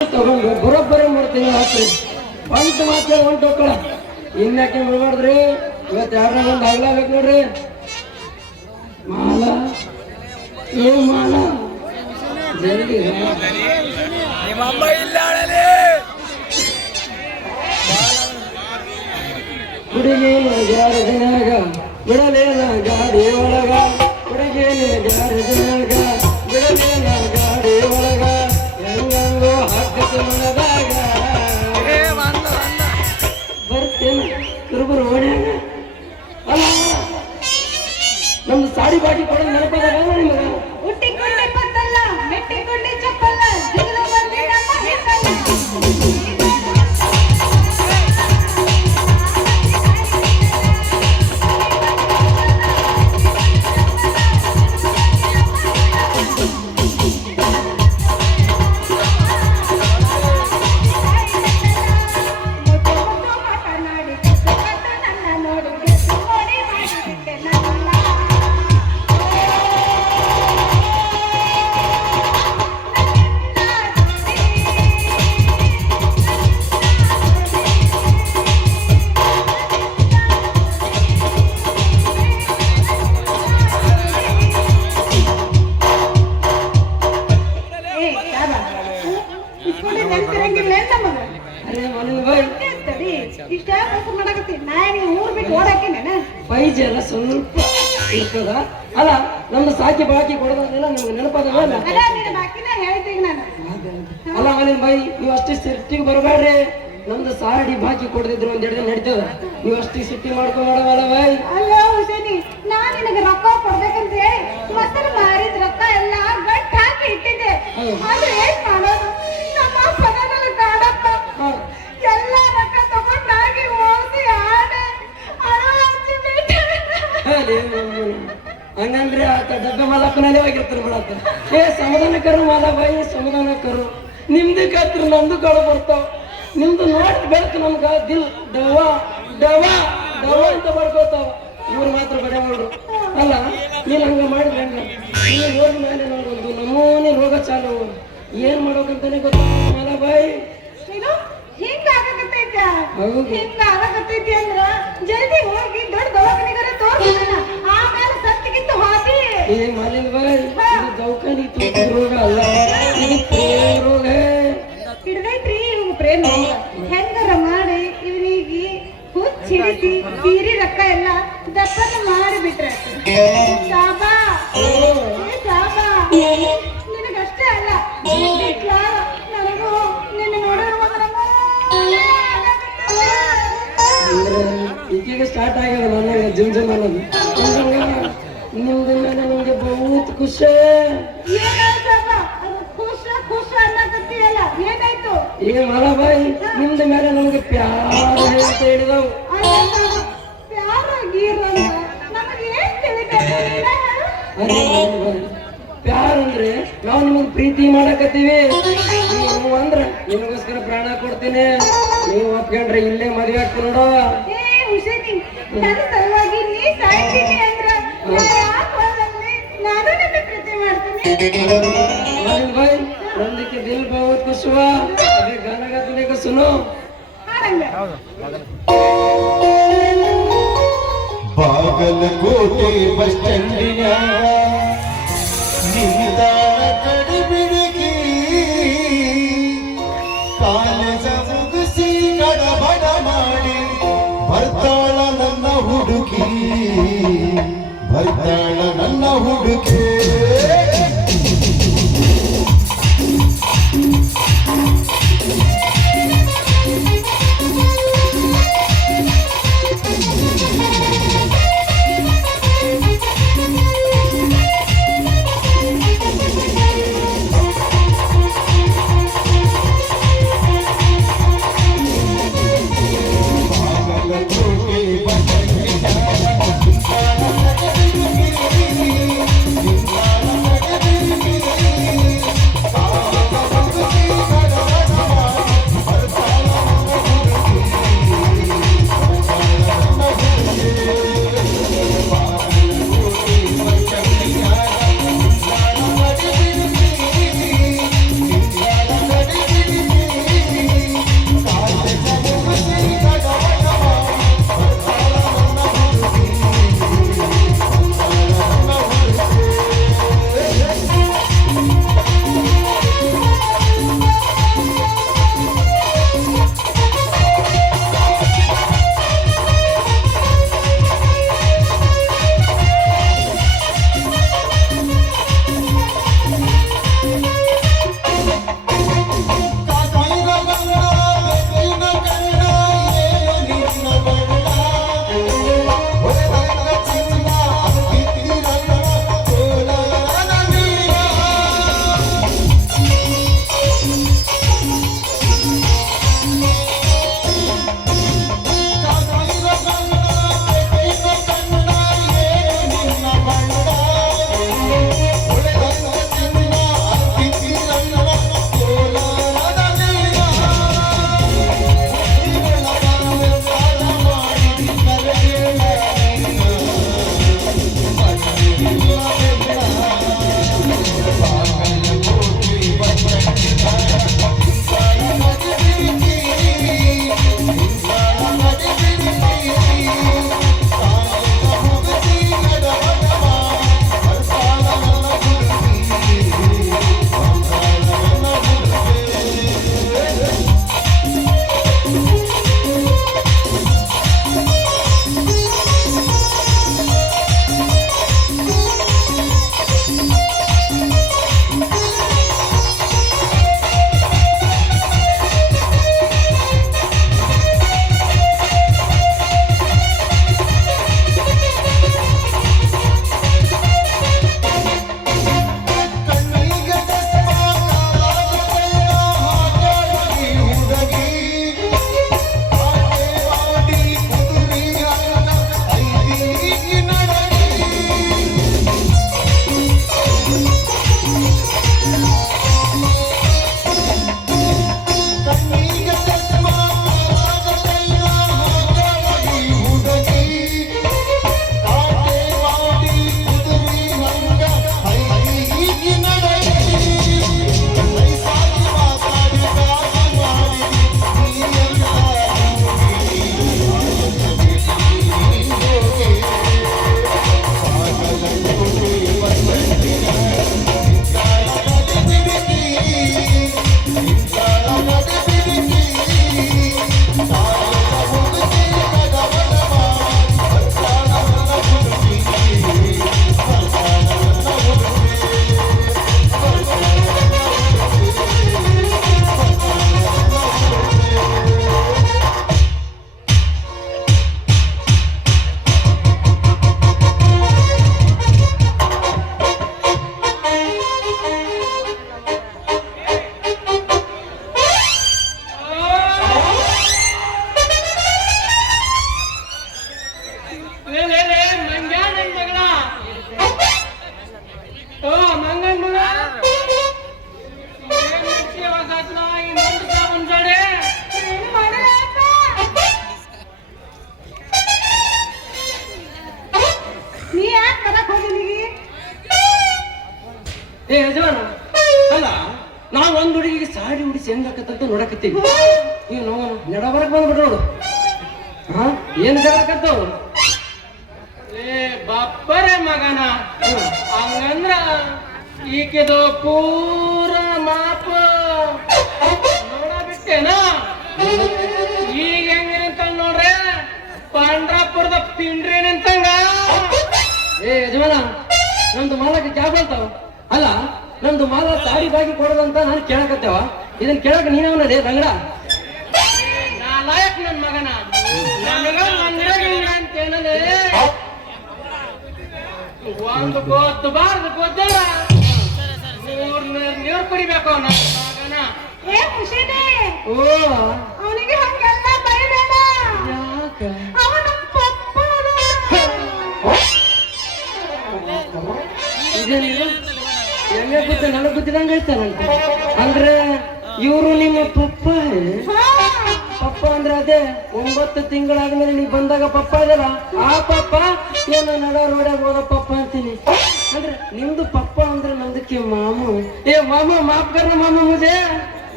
ತಗೊಂಡು ಬರೋಬ್ಬರಿ 3 ತಿಂಗಳು ಹಾಕ್ರಿ ಒಂಟು ಮಾತ್ರ ಒಂಟು ಹೋಗ್ಕೊಳ ಇನ್ಯಾಕೆ ಬಿಡ್ಬಾರ್ದ್ರಿ ಇವತ್ತು ಯಾರನ್ನ ಒಂದು ಆಗ್ಲಾಬೇಕು ನೋಡ್ರಿ ಮಾಲ ಮಾಲ ಜಲ್ದಿ ಹುಡುಗೇನ ಗ್ಯಾರದಿನಾಗ ಬಿಡಲೇನ ಗಾಡಿ ಒಳಗ ಹುಡುಗೇನ ಗ್ಯಾರದಿನಾಗ ಬಿಡಲೇನ ಗಾಡಿ ಒಳಗ ಹೆಂಗಂಗೋ ಹಾಕತ್ತೆ ಮನದಾಗ ಬರ್ತೇನೆ ಕುರುಬರು ಓಡ್ಯಾಗ ಅಲ್ಲ ನಮ್ದು ಸಾಡಿ ಬಾಟಿ ಕೊಡೋದು ನೆನಪದಾಗ ನಿಮಗ ಹುಟ್ಟಿಕೊಂಡೆ ಪತ್ತಲ್ಲ ಮೆಟ್ಟಿಕೊಂಡೆ ಚಪ್ಪಲ್ಲ ಜಿಗಿಲು ಬಂದೆ ನಮ್ಮ ಹೆಸಲ್ಲ ಪೈಜಿ ಎಲ್ಲ ಸ್ವಲ್ಪ ಇರ್ತದ ಅಲ್ಲ ನಮ್ದು ಸಾಕಿ ಬಾಕಿ ಕೊಡೋದಲ್ಲ ನಿಮ್ಗೆ ನೆನಪಾಗಲ್ಲ ಅಲ್ಲ ಅವನಿನ ಬೈ ನೀವು ಅಷ್ಟೇ ಸಿಟ್ಟಿಗೆ ಬರಬೇಡ್ರಿ ನಮ್ದು ಸಾಡಿ ಬಾಕಿ ಕೊಡದಿದ್ರು ಒಂದ್ 2 ದಿನ ನಡೀತದ ನೀವು ಅಷ್ಟೇ ಸಿಟ್ಟಿ ಮಾಡ್ಕೊಂಡಲ್ಲ ಬೈ ಅಲ್ಲ ಹುಸೇನಿ ನಾನ್ ನಿನಗೆ ರೊಕ್ಕ ಕೊಡ್ಬೇಕಂತ ಹೇಳಿ ಮತ್ತೆ ಮಾರಿದ ರೊಕ್ಕ ಎಲ್ಲ ಗಟ್ಟ ಹಾಕಿ ಇಟ್ಟಿದ್ದೆ ಆದ್ರೆ ಏನ್ ಮಾಡೋದು ನಮ್ಮ ಪದನ ಕಾಡಪ್ಪ ಎಲ್ಲ ರೊಕ್ಕ ತಗೊಂಡಾಗಿ ಓದಿ ಆಡೆ ಹಂಗಂದ್ರೆ ಆತ ಡಬ್ಬೆ ಮಾಲಪ್ಪನಲ್ಲಿ ಹೋಗಿರ್ತಾರೆ ಬಿಡತ್ತ ಸಮಾಧಾನ ಕರು ಮಾಲ ಬಾಯಿ ಸಮಾಧಾನ ಕರು ನಿಮ್ದು ಕತ್ರ ನಮ್ದು ಕಾಳು ಬರ್ತಾವ ನಿಮ್ದು ನೋಡಿ ಬೆಳಕು ನಮ್ಗ ದಿಲ್ ಡವ ಡವ ಡವ ಅಂತ ಬರ್ಕೋತಾವ ಇವ್ರು ಮಾತ್ರ ಬಡ ಮಾಡ್ರು ಅಲ್ಲ ನೀನ್ ಹಂಗ ಮಾಡಿದ್ರೆ ನೀನ್ ಹೋದ ಮೇಲೆ ನೋಡೊಂದು ನಮೂನೆ ರೋಗ ಚಾಲು ಏನ್ ಮಾಡ್ಬೇಕಂತಾನೆ ಗೊತ್ತಾಗ ಮಾಲ ಬಾಯಿ ಹಿಂಗಾಗತೈತಿ ಅಂದ್ರ ಜಲ್ದಿ ಹೋಗಿ ದೊಡ್ಡ ದವಾಖಾನಿಗಾರ ತೋರ್ಸೋಣ ಆಮೇಲೆ ಸತ್ತಿಗಿಂತ ಹೋತಿ ಏನ್ ಮಾಲಿಂಗ ಬಾಯ್ ಇದು ದವಾಖಾನಿ ರೋಗ ಅಲ್ಲ ಇದು ಪ್ರೇಮ ರೋಗ ಹಿಡ್ದೈತ್ರಿ ಇವ್ಗ ಪ್ರೇಮ ಹೆಂಗಾರ ಮಾಡಿ ಇವನಿಗೆ ಹುಚ್ಚಿಡಿಸಿ ತೀರಿ ರೊಕ್ಕ ಎಲ್ಲ ದಪ್ಪನ ಮಾಡಿಬಿಟ್ರೆ ಸಾಬಾ ಸಾಬಾ ನಿನಗಷ್ಟೇ ಅಲ್ಲ ನನಗೂ ನಿನ್ನ ನೋಡಿರುವ ಈಗೀಗ ಸ್ಟಾರ್ಟ್ ಆಗ್ಯದ ನನಗೆ ಜಿಮ್ ಜಿಮ್ ಅನ್ನೋದು ನಿಮ್ದು ಮೇಲೆ ನನಗೆ ಬಹುತ್ ಖುಷಿ ಈಗ ಮಲ ಬಾಯಿ ನಿಮ್ದ ಮೇಲೆ ನಮ್ಗೆ ಪ್ಯಾರ ಅಂತ ಹೇಳಿದವು ಪ್ಯಾರ ಅಂದ್ರೆ ನಾವು ನಿಮಗ್ ಪ್ರೀತಿ ಮಾಡಕತ್ತೀವಿ ನೀವು ಅಂದ್ರ ನಿಮಗೋಸ್ಕರ ಪ್ರಾಣ ಕೊಡ್ತೀನಿ ನೀವು ಒಪ್ಕೊಂಡ್ರೆ ಇಲ್ಲೇ ಮದ್ವೆ ಆಗ್ತೀನಿ ನೋಡೋ भाई नंदी के दिल बहुत खुश हुआ अभी गाना गाने को सुनो बागलकोटे बस स्टैंड निदान कड़बिड़गी ಕಾಲೇಜ ಮುಗಿಸಿ ಗಡಬಡ ಮಾಡಿ ಬರ್ತಾಳ ನನ್ನ ಹುಡುಗಿ ಬರ್ತಾಳ ನನ್ನ ಹುಡುಗಿ ಸಾಡಿ ಉಡಿಸಿ ಹೆಂಗಾಕತ್ತಂತ ನೋಡಕತ್ತೀವಿ. ಇವ್ ನಾವು ನಡಬರಕ್ ಬಂದ್ಬಿಟ್ರು ನೋಡು. ಹಾ ಏನ್ ಜಗಳಕತ್ತವ್? ಏ ಬಪ್ಪರೆ ಮಗನ, ಹಂಗಂದ್ರ ಈಕಿದು ಪೂರ ಮಾಪ ನೋಡಬಿಟ್ಟೇನ? ಈಗ ಹೆಂಗ ನಿಂತಂಗ ನೋಡ್ರೆ ಪಾಂಡ್ರಾಪುರದ ಪಿಂಡ್ರಿ ನಿಂತಂಗ. ಏ ಯಜಮಾನ, ನಮ್ದು ಮಾಲಕ್ಕೆ ಜಾಬ್ ಅಂತಾವ. ಅಲ್ಲ, ನಮ್ದು ಮಾಲ ಸಾಡಿ ಬಾಗಿ ಕೊಡೋದಂತ ನಾನು ಕೇಳಕತ್ತೇವ. ಇದನ್ನ ಕೇಳಕ್ ನೀನವನ ರೇ ರಂಗಡ? ನಾಲಾಯಕ್ ನನ್ ಮಗನ, ನನಗ ಅಂತೇನಲೇ ಒಂದು ಗೊತ್ತಬಾರ್ದು ಗೊತ್ತಿಲ್ಲ. ನೀರು ಕುಡಿಬೇಕು ನನ್ನ ಮಗನ. ಏ ಖುಷಿನೇ, ಓ ಅವನಿಗೆ ಹಂಗೆಲ್ಲ ಬೈಬೇಡ. ಯಾಕ? ಅವ ನಮ್ಮ ಪಪ್ಪ ಅದ. ಇದೇನಿದು ಎಮ್ಮೆ ಬುದ್ಧಿ ನನಗ್ ಬುದ್ಧಿದಂಗ ಐತಾನಂತ. ಅಂದ್ರೆ ಇವರು ನಿಮ್ಮ ಪಪ್ಪ? ಹಾ, ಪಪ್ಪ ಅಂದ್ರೆ ಅದೇ 9 ತಿಂಗಳಾದ್ಮೇಲೆ ನೀ ಬಂದಾಗ ಪಪ್ಪ ಇದಲ್ಲ ಆ ಪಪ್ಪ. ಏನು ನಡ ರೋಡ್ಯಾಗ ಹೋದ ಪಪ್ಪ ಅಂತೀನಿ. ಅಂದ್ರೆ ನಿಮ್ದು ಪಪ್ಪ ಅಂದ್ರೆ ನಮ್ದಕ್ಕೆ ಮಾಮು. ಏ ಮಾಮ ಮಾಫ್ ಕರ್ನ ಮಾಮ ಮುಜೆ.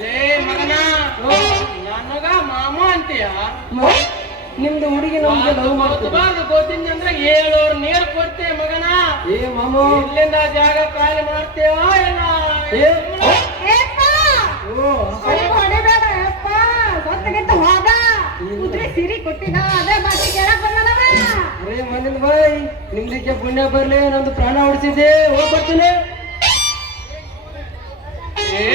ಲೇ ಮಗನ, ನನಗ ಮಾಮ ಅಂತೀಯ? ನಿಮ್ದು ಹುಡುಗಿ ನಮ್ಗೆ ಲವ್ ಮಾಡ್ತದೆ. ಗೊತ್ತಬಾರ್ದು ಗೊತ್ತಿಂದಂದ್ರೆ 7 ನೀರು ಕೊಡ್ತೇವೆ ಮಗನ. ಏ ಮಾಮು, ಇಲ್ಲಿಂದ ಜಾಗ ಖಾಲಿ ಮಾಡ್ತೇವ ಇಲ್ಲ? ಏ ಏಪ್ಪ, ಓ ಅವ್ನಿಗೆ ಹೊಡಿಬೇಡ ಯಪ್ಪ. ಸತ್ತಗಿತ್ತ ಹೋದ, ಉದ್ರಿ ಸಿರಿ ಕೊಟ್ಟಿದ, ಅದೇ ಬಾಕಿ ಕೇಳಕ್ ಬಂದನವ. ಅರೇ ಮನಿಂದ ಬಾಯ್, ನಿಮ್ದಕ್ಕೆ ಪುಣ್ಯ ಬರ್ಲಿ. ನಂದು ಪ್ರಾಣ ಉಳಿಸಿದ್ದೆ, ಹೋಗ್ಬರ್ತೀನಿ. ಏ